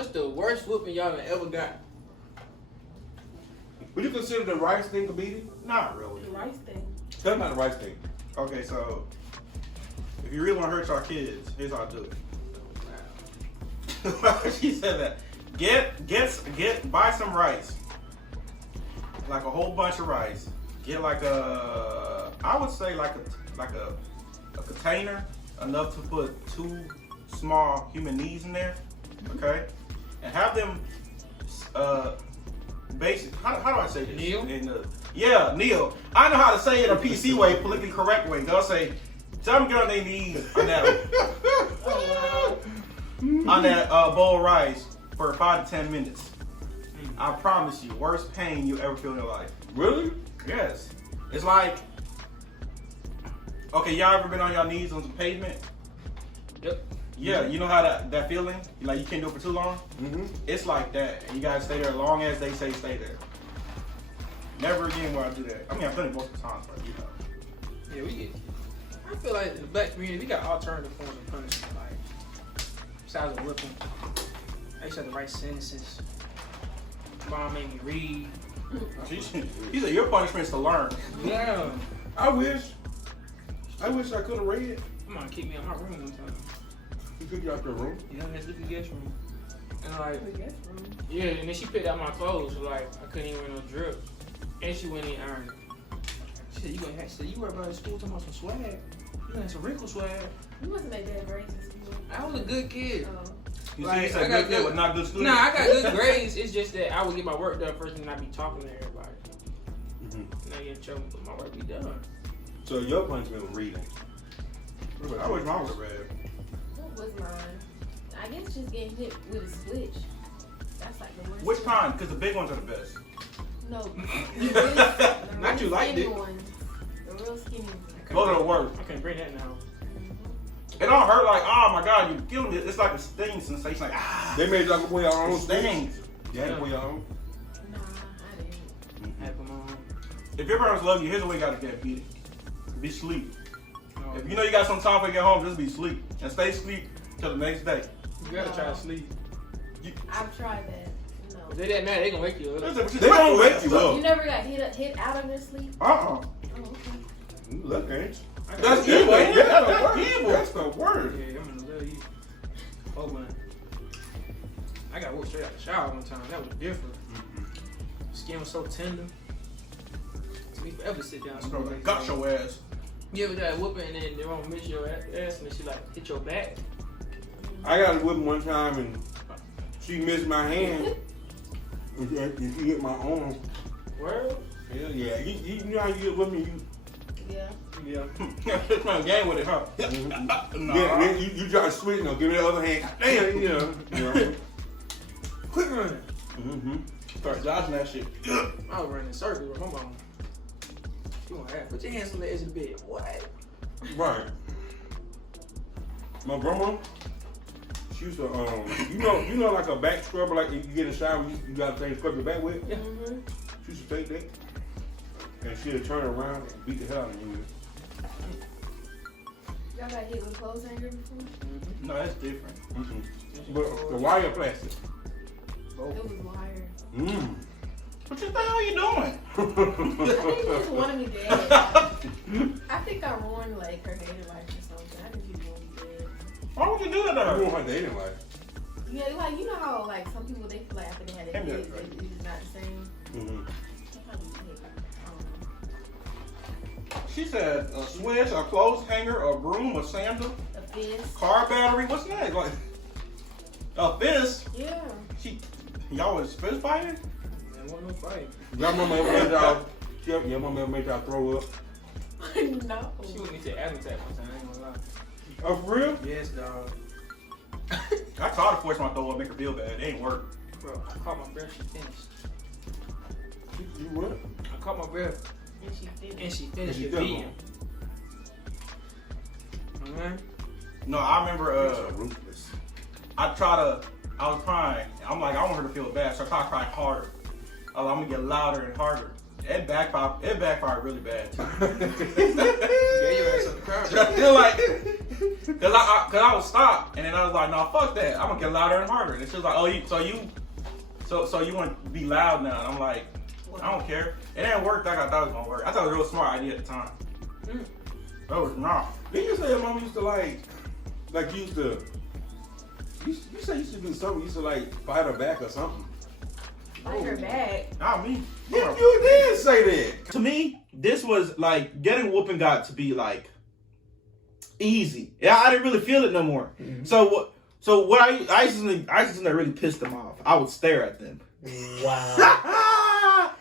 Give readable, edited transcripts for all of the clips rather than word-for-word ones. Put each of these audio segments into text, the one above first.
What's the worst whooping y'all ever got? Would you consider the rice thing a beating? Not really. The rice thing. Tell me about the rice thing. Okay, so if you really want to hurt your kids, here's how I do it. She said that. Buy some rice. Like a whole bunch of rice. Get like I would say like a container enough to put 2 small human knees in there. Okay? And have them basic. How do I say this? Kneel? Yeah, kneel. I know how to say it in a PC way, politically correct way. They'll say, tell them to get on their knees on that bowl of rice for 5 to 10 minutes. I promise you, worst pain you ever feel in your life. Really? Yes. It's like, okay, y'all ever been on your knees on some pavement? Yep. Yeah, you know how that feeling? Like you can't do it for too long? Mm-hmm. It's like that. And you gotta stay there as long as they say stay there. Never again will I do that. I mean, I've done it multiple times, but you know. Yeah, we get. I feel like in the black community, we got alternative forms of punishment, like besides a whipping. I used to have to write sentences. Mom made me read. He said your punishment is to learn. Yeah. I wish I could have read. My mom kicked me out my room one time. You took you out the room. You know, let's look in the guest room. And like, The guest room. yeah, and then she picked out my clothes, so like I couldn't even wear no drip. And she went in and ironed it. She said, you worry about in school talking about some swag. You know, some wrinkle swag. You wasn't that bad grades in school. I was a good kid. You Like, see, you said I got good kid, but not good student. Nah, I got good grades. It's just that I would get my work done first and not be talking to everybody. Mm-hmm. And I get in trouble, but my work be done. So your punishment was reading. I wish mine was red. What was mine? I guess just getting hit with a switch. That's like the worst. Which kind? Because the big ones are the best. No. Not you liked it. Ones. The real skinny ones. Those are the worst. I can't bring that now. Mm-hmm. It don't hurt like, oh my god, you killed me. It's like a sting sensation, like They made y'all play your own stings. You had to play your own. Nah, I didn't. I come on. If your parents love you, here's the way you gotta get beat it. Be sleep. No, If you know you got some time for you get home, just be sleep. And stay sleep till the next day. you gotta try to sleep. I've tried that. No. If they that mad, they gonna wake you up. They gonna wake you up. You never got hit out of your sleep? Uh-uh. Oh, okay. You look, ain't you? That's evil, ain't it? That's the That's word. evil. That's the word. Yeah, I'm in the little evil. Oh man. I got whooped straight out the shower one time. That was different. Skin was so tender. To me forever sit down. Bro, they got your ass. You ever got a whooping and then they won't miss your ass and then she like hit your back? I got a whipping one time and she missed my hand. And she hit my arm. Word? Hell yeah. You know how you get with me? Yeah. Yeah. Just playing a game with it, huh? Nah. Yeah, then you try to switch, no, give me the other hand. Damn, you know. Quick running. Mm-hmm. Start dodging that shit. I was running in circles with my mom. She won't have. Put your hands on the edge of the bed. What? Right. My grandma, she used to, you know, like a back scrubber, like you get in the shower, you got things to scrub your back with. Yeah. Mm-hmm. She used to take that, and she'd turn around and beat the hell out of you. Y'all got hit with a clothes hanger before? No, that's different. But the wire plastic. It was wire. Mm. What the hell you doing? I think she just wanted me dead. I think I ruined like her dating life or something. I think she wanted me dead. Why would you do that to I her? want her dating life. Yeah, like you know how like some people they feel like after they had a kid, it's not the same. Mm-hmm. She probably hit, I don't know. She said a switch, a clothes hanger, a broom, a sandal, A fist. car battery. What's that? Like a fist? Yeah. Y'all was fist fighting? There wasn't no fight. Your mama ever made y'all, your mama ever made y'all throw up? No. She went me to asthma attack one time. I ain't gonna lie. Oh, for real? Yes, dog. I tried to force my throw up, make her feel bad. It ain't work. Bro, I caught my breath. She finished. You what? I caught my breath. And she finished. And she finished And she the done beating. Okay. No, I remember. So ruthless. I was crying. I'm like, I want her to feel bad, so I tried to cry harder. I'm gonna get louder and harder. It backfired really bad too. Yeah, you ass up the crowd. I feel like Cause I was stopped, and then I was like, no, fuck that. I'm gonna get louder and harder. And she was like, oh, so you want to be loud now? And I'm like, I don't care. It didn't work like I thought it was gonna work. I thought it was a real smart idea at the time. That was not. Didn't you say your mom used to you said you used to do something, you used to like fight her back or something? Like her back. Not me. You did say that. To me, this was like getting whooping got to be like easy. Yeah, I didn't really feel it no more. Mm-hmm. So what I used to really pissed them off. I would stare at them. Wow.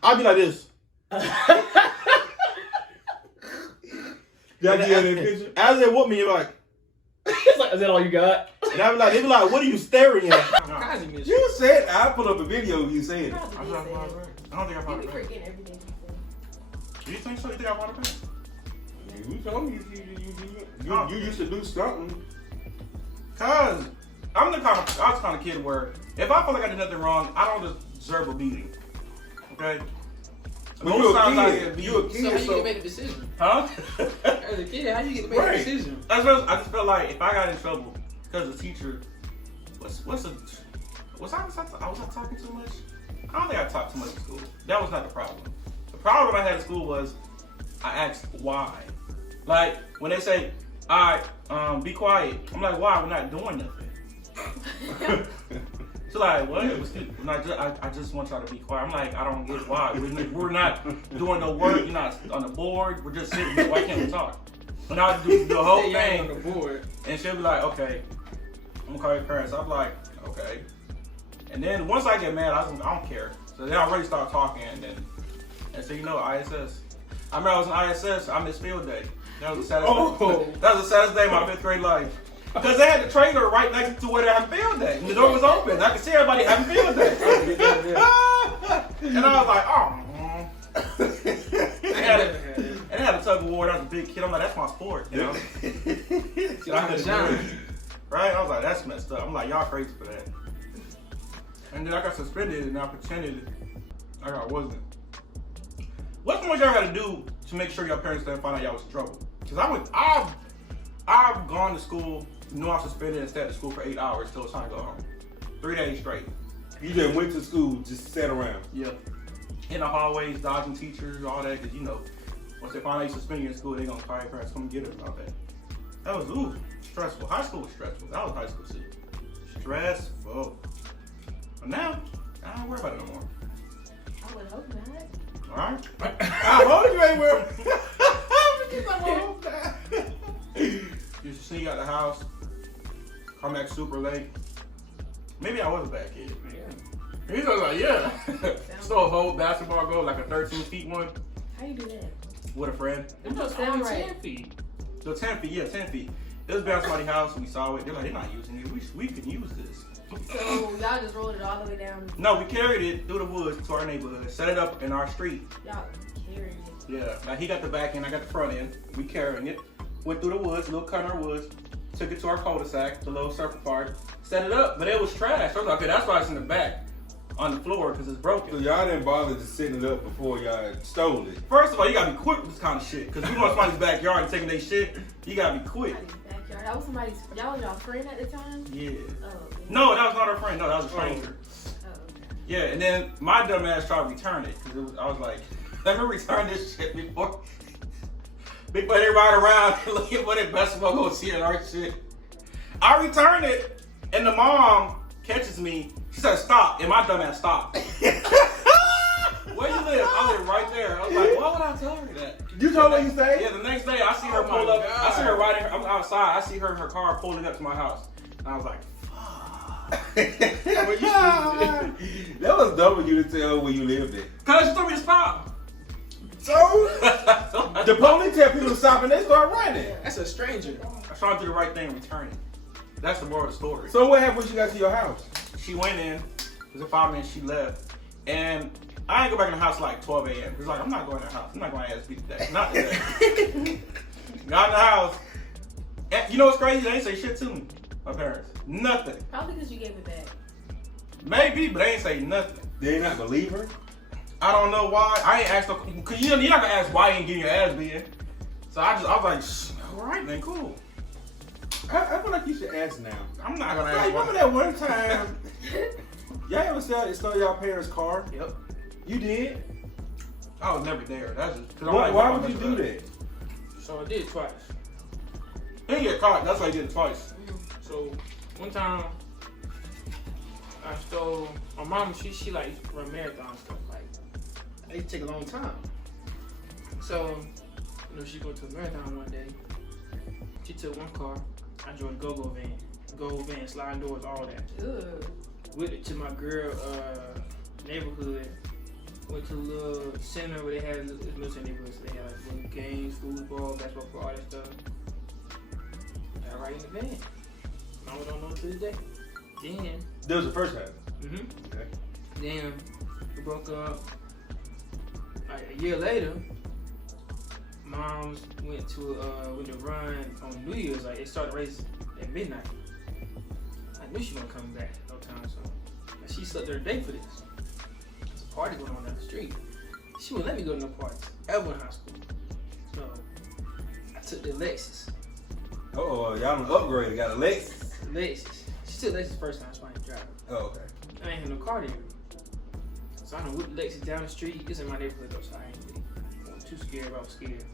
I'd be like this. As they whoop me, you're like, It's like, is that all you got? and I'd be like, they be like, what are you staring at? Cosby missed You said, I put up a video of you saying it. Probably I did don't say think I it. fought You it be back. forgetting everything you say. Do you think so? You think I fought it back? You told me you used to do something. Cause I was kind of kid where if I feel like I did nothing wrong, I don't deserve a beating. Okay. But you a kid. You a So how kid, you so get to make a decision? Huh? As a kid, how you get to make a decision? I just felt like if I got in trouble because the teacher was I talking too much? I don't think I talked too much in school. That was not the problem. The problem I had in school was I asked why. Like when they say, "All right, be quiet," I'm like, "Why? We're not doing nothing." She's like, "What?" I just want y'all to be quiet. I'm like, I don't get why. We're not doing no work. You're not on the board. We're just sitting here. Why can't we talk? And I'll do the whole thing. On the board. And she'll be like, okay, I'm gonna call your parents. I'm like, okay. And then once I get mad, I don't care. So then I already start talking, and so ISS. I remember I was in ISS. I missed field day. That was the saddest. That was the saddest day of my 5th grade life. Because they had the trailer right next to where they having field day. And the door was open. I could see everybody having field day. And I was like, oh. And they had a tug of war. That was a big kid. I'm like, that's my sport. You know? Right? I was like, that's messed up. I'm like, y'all crazy for that. And then I got suspended and I pretended like I wasn't. What's the most y'all got to do to make sure your parents didn't find out y'all was in trouble? Because I've gone to school, knew I was suspended, and stayed at school for 8 hours till it's time to go home. 3 days straight. You just went to school, just sat around. Yeah. In the hallways, dodging teachers, all that, because once they find out you suspended in school, they're going to call your parents, come get them and all that. That was, stressful. High school was stressful. That was high school too. Stressful. But now, I don't worry about it no more. I would hope not. Alright? I hope you ain't worried. You should sneak out the house, come back super late. Maybe I was a bad kid. Yeah. He was like, yeah. Stole a whole basketball goal, like a 13 feet one, How you do that? with a friend. It was Sound only right. 10 feet. So 10 feet, yeah, 10 feet. It was down somebody's house, and we saw it. They're like, they're not using it. We can use this. So y'all just rolled it all the way down. No, we carried it through the woods to our neighborhood, set it up in our street. Y'all carried it. Yeah, like he got the back end, I got the front end. We carrying it. Went through the woods, little corner woods, took it to our cul-de-sac, the little circle part, set it up, but it was trash. I was like, okay, that's why it's in the back on the floor, because it's broken. So y'all didn't bother just setting it up before y'all stole it. First of all, you gotta be quick with this kind of shit, because we go to somebody's backyard and taking their shit, you gotta be quick. Somebody's backyard. That was y'all friend at the time? Yeah. Oh, okay. No, that was not our friend. No, that was a stranger. Oh, okay. Yeah, and then my dumb ass tried to return it, because I was like, let me return this shit before they ride around and looking for that basketball go see it our shit. I returned it, and the mom catches me. She said, stop, and my dumb ass stopped. Where you live? I live right there. I was like, why would I tell her that? You told her you stayed? Yeah, the next day I see her Oh pull my up. God. I see her riding. I'm outside. I see her in her car pulling up to my house. And I was like, fuck. That was dumb of you to tell her where you lived at. Cause she told me to stop. So, the police tell people to stop and they start running. That's a stranger. I was trying to do the right thing and return it. That's the moral of the story. So what happened when she got to your house? She went in. It was in 5 minutes. She left. And I ain't go back in the house like 12 a.m. It was like, I'm not going in the house. I'm not going to ask beat today. Not today. Got in the house. And you know what's crazy? They ain't say shit to me. My parents. Nothing. Probably because you gave it back. Maybe, but they ain't say nothing. They did not believe her? I don't know why. I ain't asked no, cause you're not gonna ask why you ain't getting your ass beaten. So I was like, all right, then cool. I feel like you should ask now. I'm not gonna Hey, ask. remember that one time? Y'all ever stole y'all parents' car? Yep. You did? I was never there. That's just. 'Cause I'm Why, like, why fuck would you this do up. that? So I did it twice. He didn't get caught. That's why he did it twice. So one time I stole my mom. She like run marathon stuff. Like it take a long time. So she go to a marathon one day. She took one car. I drove a go-go van, sliding doors, all that. Ugh. Went it to my girl neighborhood. Went to a little center where they had this military neighborhood. So they had like little games, football, basketball, all that stuff. Got right in the van. Mama don't know to this day. Then, That was the first time. mm-hmm. Okay. Then we broke up. Like a year later, Moms went to run on New Year's. Like it started race at midnight. I knew she wasn't coming back no time soon. And she slept there today for this. There's a party going on down the street. She wouldn't let me go to no parties ever in high school. So I took the Lexus. Oh, y'all done upgrade. Got a Lexus. Lexus. She took Lexus the first time, so I ain't driving. Oh, okay. I ain't had no car there. So I done whipped Lexus down the street. It's in my neighborhood though, so I ain't really wasn't too scared, but I was scared.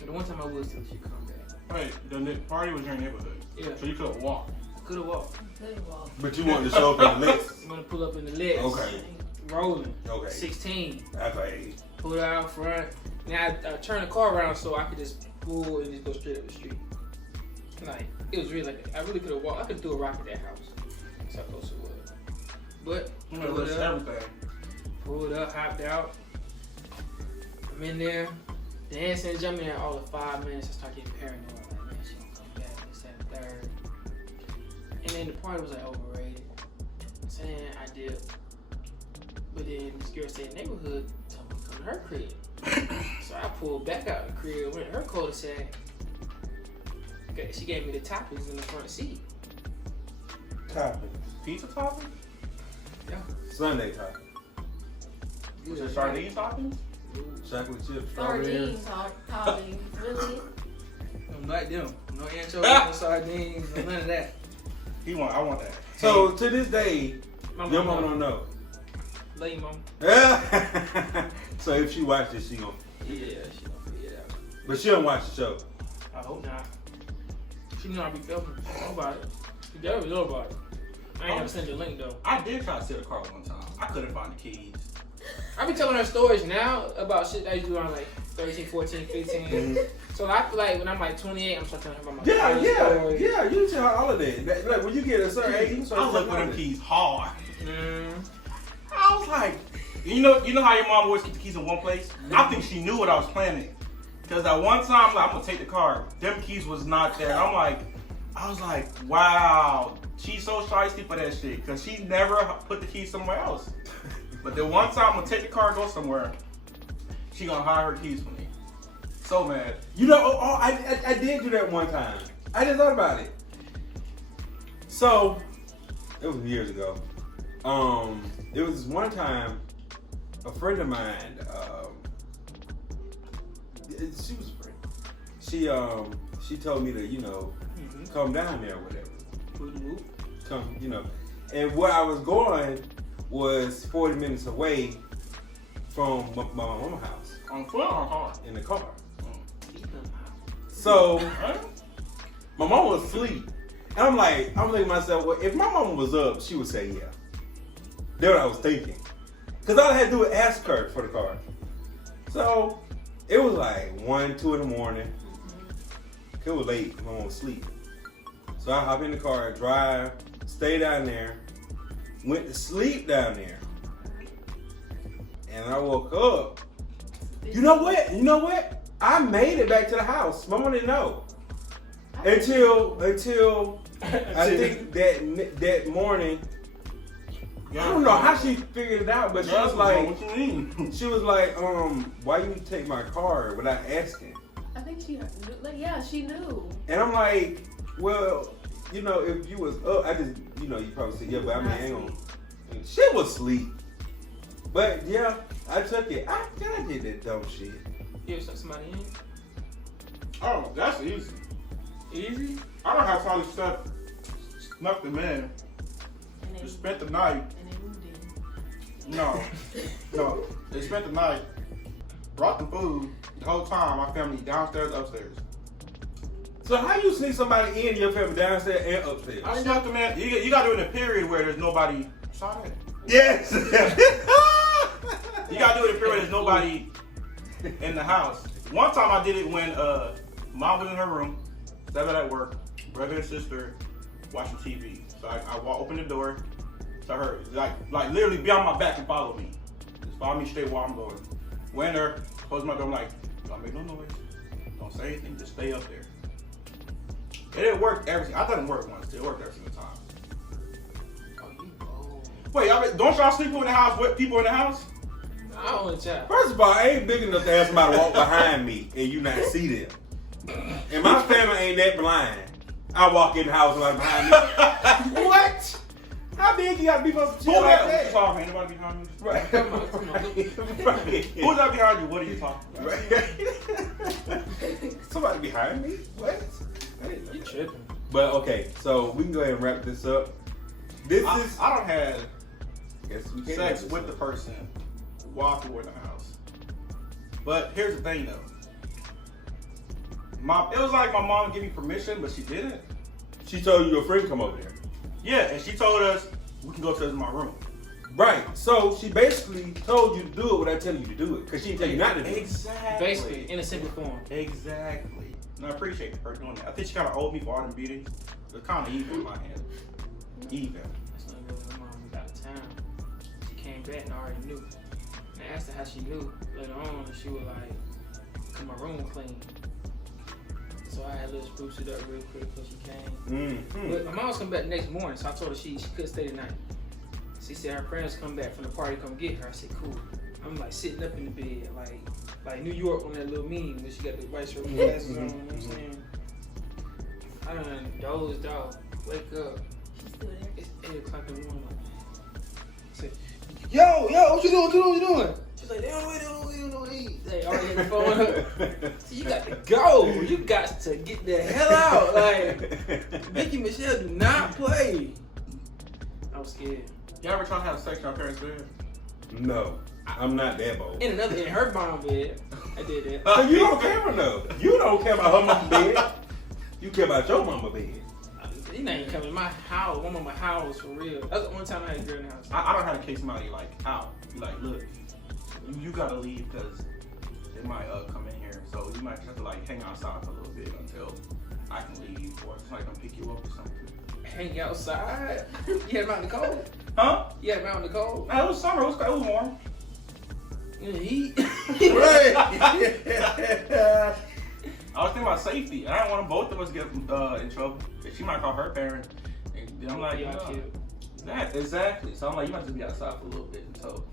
And the one time I was till she come back. Wait, the party was in your neighborhood. Yeah. So you could have walked. I could have walked. Good walk. But you wanted to show up in the Lexus. I'm gonna pull up in the Lex. Okay. Rolling. Okay. 16. That's like, Pull it out front. Now I turned the car around so I could just pull and just go straight up the street. Like it was really like I really could have walked. I could do a rock at that house. That's how close it was. But You know, pulled risk up, everything. pulled up, hopped out. I'm in there, dancing, jumping in all of 5 minutes. I start getting paranoid. Like, man, she gonna come back. This, that, and third. And then the party was like overrated. Saying I did. But then this girl stayed in the neighborhood, told me to come to her crib. So I pulled back out of the crib, went to her cul-de-sac. Okay, she gave me the toppings in the front seat. topping. Pizza topping? Yeah. Sunday topping. Was it sardine topping? Chocolate chips, strawberries. Sardines, toppings, really? Don't like them. No anchovies, no sardines, no none of that. I want that. So to this day, My your mama mom don't know. love you, mom. So if she watch this, she gonna. Yeah, she gonna figure it out. But she don't watch the show. I hope not. She know I be filming. She know about it. She definitely know about it. I ain't never send you a link though. I did try to steal a car one time. I couldn't find the keys. I be telling her stories now about shit that I used to do when I was like 13, 14, 15. So I feel like when I'm like 28, I'm starting telling her about my stories. Yeah. You tell all of that. Like when you get a certain age, you start I looked for telling them all keys hard. Mm. I was like, you know how your mom always keep the keys in one place? I think she knew what I was planning. Because at one time, like, I'm gonna take the car. Them keys was not there. I was like, wow, she's so shiesty for that shit. Because she never put the keys somewhere else. But then one time, I'm gonna take the car, go somewhere. She gonna hide her keys for me. So mad. You know, I did do that one time. I just thought about it. So, it was years ago. It was one time, a friend of mine, she was a friend. She told me to, come down there or whatever. Come, And where I was going was 40 minutes away from my mama's house. On foot or hard? In the car. So, my mom was asleep. And I'm thinking to myself, well, if my mama was up, she would say yeah. That's what I was thinking. Because all I had to do was ask her for the car. So, it was like 1, 2 in the morning. It was late. My mom was asleep. So I hop in the car, drive, stay down there, went to sleep down there. And I woke up. You know what? I made it back to the house. Mama didn't know. Until I think that morning. I don't know how she figured it out, but she was like, what you mean? she was like, why you take my car without asking? I think she knew. Like, yeah, she knew. And I'm like, well, if you was up, I just, you probably said, yeah, but I mean, hang on. She was asleep. But yeah, I took it. I did that dumb shit. You ever suck somebody in? Oh, that's easy. Easy? I don't have probably snuck them in. And they, Just spent the night. and they moved in. No. They spent the night, brought the food. The whole time, my family downstairs, upstairs. So how you sneak somebody in your family downstairs and upstairs? I snuck them in. You got to do it in a period where there's nobody. Saw that. Yes. You got to do it in a period where there's nobody in the house. One time I did it when mom was in her room, Steph at work, brother and sister watching TV. So I open the door to her, like literally be on my back and follow me. Just follow me straight while I'm going. Went there, close my door, I'm like, don't make no noise. Don't say anything, just stay up there. It didn't work every I thought it worked once, it worked every single time. Oh, you bold. Wait, don't y'all sleep in the house with people in the house? I don't want to First of all, I ain't big enough to have somebody walk behind me and you not see them. And my family ain't that blind. I walk in the house and like behind me. What? How big you gotta be supposed to Who chill like that? that? Talking, anybody behind me? Right. Come on. Right. Who's that behind you? What are you talking about? Right. Somebody behind me? What? You tripping. But okay, so we can go ahead and wrap this up. This is I don't have guess we can't sex wrap this with the up. person while we're in the house. But here's the thing though. It was like my mom gave me permission, but she didn't. She told you your friend come over there. Yeah, and she told us we can go upstairs in my room. Right. So she basically told you to do it without telling you to do it. Because she didn't tell you not to do it. Exactly. Basically, in a simple form. Exactly. And I appreciate her doing that. I think she kind of owed me for all them beatings. It was kind of even in my head. Even. That's not really my mom was out of town. She came back and I already knew. And I asked her how she knew later on, and she was like, "Cause my room clean." So I had a little spruce it up real quick before she came. Mm-hmm. But my mom was coming back the next morning, so I told her she couldn't stay the night. She said her friends come back from the party to come get her. I said, cool. I'm like sitting up in the bed, like New York on that little meme where she got the white shirt with glasses on, you know what I'm saying? I done dozed off, wake up. She's still there. It's 8 o'clock in the morning. I said, yo, what you doing? She's like, they don't eat. They already had the phone up. So you got to go. You got to get the hell out. Like, Vicky Michelle do not play. I was scared. You ever try to have sex in our parents' bed? No. I'm not that bold. In her mom bed, I did that. So you don't care enough. You don't care about her mama bed. You care about your mama bed. You not even coming to my house. My mama house for real. That's the only time I had a girl in the house. I don't have to kick somebody like out. Be like, look, you gotta leave because they might come in here. So you might have to like hang outside for a little bit until I can leave or somebody come pick you up or something. Hang outside? You had him out in the cold? Huh? You had him out in the cold? It was summer. It was warm. In the heat? Right. I was thinking about safety. I didn't want both of us to get in trouble. She might call her parent. And I'm like, y'all killed. Exactly. So I'm like, you might just be outside for a little bit until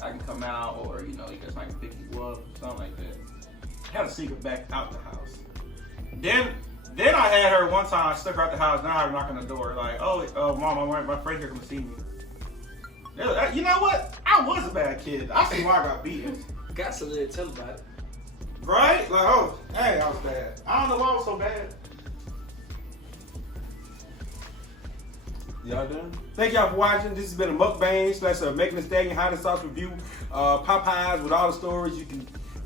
I can come out, or you guys might pick you up, something like that. I had to sneak her back out the house. Then I had her one time. I stuck her out the house. Now I knock on the door like, oh, mom, my friend here come to see me. You know what? I was a bad kid. I see why I got beaten. Got to live, tell about it. Right? Like, oh, hey, I was bad. I don't know why I was so bad. Y'all done? Thank y'all for watching. This has been a mukbang / Making the Stallion HOTTIE Sauce review. Popeyes with all the stories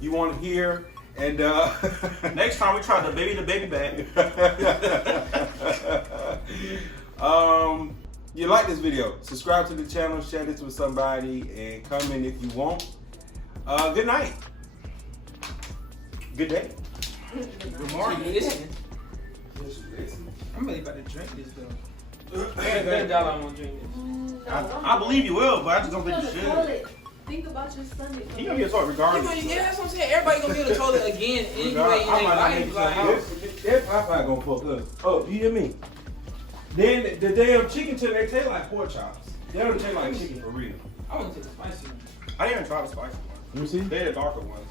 you want to hear. And Next time we try the baby bag. You like this video, subscribe to the channel, share this with somebody, and comment if you want. Good night. Good day. Good morning. Listen, I'm really about to drink this though. $1 I won't drink this. I believe you will, but I just don't think you should. Think about your Sunday. He gonna get sort regardless. Yeah, that's what I'm saying. Everybody gonna be on the toilet again anyway in their life. That Popeye gonna fuck us. Oh, do you hear me? Then the damn chicken till they taste like pork chops. They don't taste like chicken for real. I want to take the spicy one. I didn't even try the spicy one. Let me see. They're the darker ones.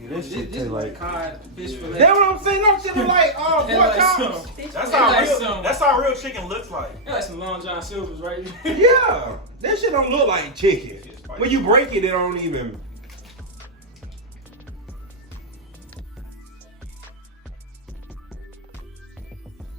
Yeah, This is like cod, fish fillet. That's what I'm saying. No shit like pork like chops. That's how real chicken looks like. That's some Long John Silver's right Yeah, that shit don't look like chicken. When you break it, it don't even.